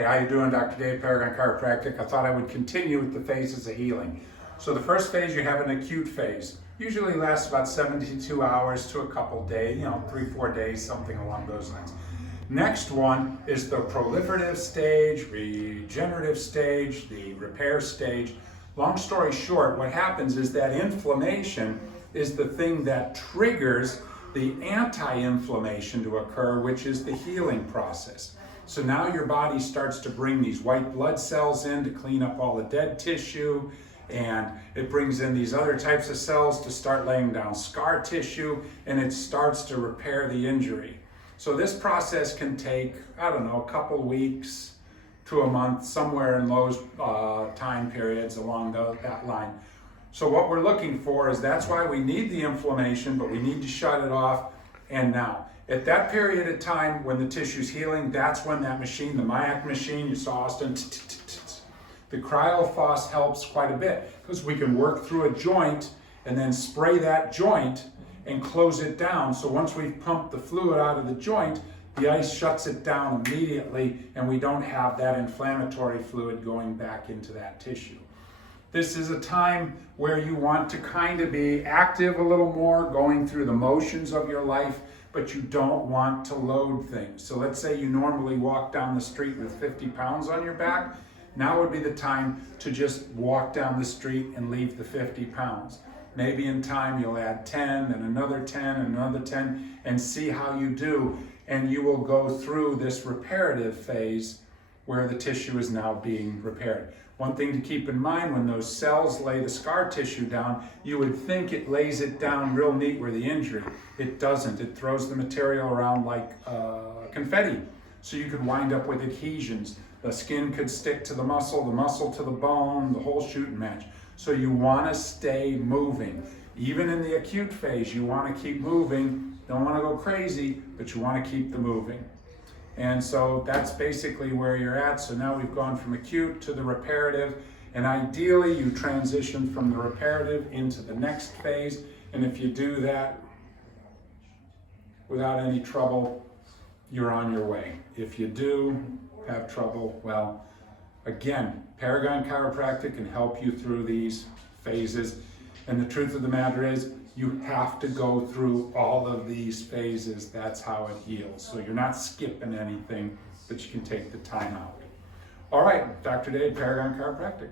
Hey, how you doing? Dr. Dave, Paragon Chiropractic. I thought I would continue with the phases of healing. So the first phase, you have an acute phase. Usually lasts about 72 hours to a couple days, 3-4 days, something along those lines. Next one is the proliferative stage, regenerative stage, the repair stage. Long story short, what happens is that inflammation is the thing that triggers the anti-inflammation to occur, which is the healing process. So now your body starts to bring these white blood cells in to clean up all the dead tissue, and it brings in these other types of cells to start laying down scar tissue, and it starts to repair the injury. So this process can take, a couple weeks to a month, somewhere in those time periods along that line. So what we're looking for is, that's why we need the inflammation, but we need to shut it off. And now, at that period of time when the tissue's healing, that's when that machine, the MIAC machine, you saw Austin, the CryoFos helps quite a bit, because we can work through a joint and then spray that joint and close it down. So once we've pumped the fluid out of the joint, the ice shuts it down immediately, and we don't have that inflammatory fluid going back into that tissue. This is a time where you want to kind of be active a little more, going through the motions of your life, but you don't want to load things. So let's say you normally walk down the street with 50 pounds on your back. Now would be the time to just walk down the street and leave the 50 pounds. Maybe in time you'll add 10 and another 10 and another 10 and see how you do. And you will go through this reparative phase where the tissue is now being repaired. One thing to keep in mind, when those cells lay the scar tissue down, you would think it lays it down real neat where the injury. It doesn't. It throws the material around like confetti. So you could wind up with adhesions. The skin could stick to the muscle to the bone, the whole shooting match. So you want to stay moving. Even in the acute phase, you want to keep moving. Don't want to go crazy, but you want to keep the moving. And so that's basically where you're at. So now we've gone from acute to the reparative, and ideally you transition from the reparative into the next phase. And if you do that without any trouble, you're on your way. If you do have trouble, well, again, Paragon Chiropractic can help you through these phases. And the truth of the matter is, you have to go through all of these phases. That's how it heals. So you're not skipping anything, but you can take the time out. All right, Dr. Dave, Paragon Chiropractic.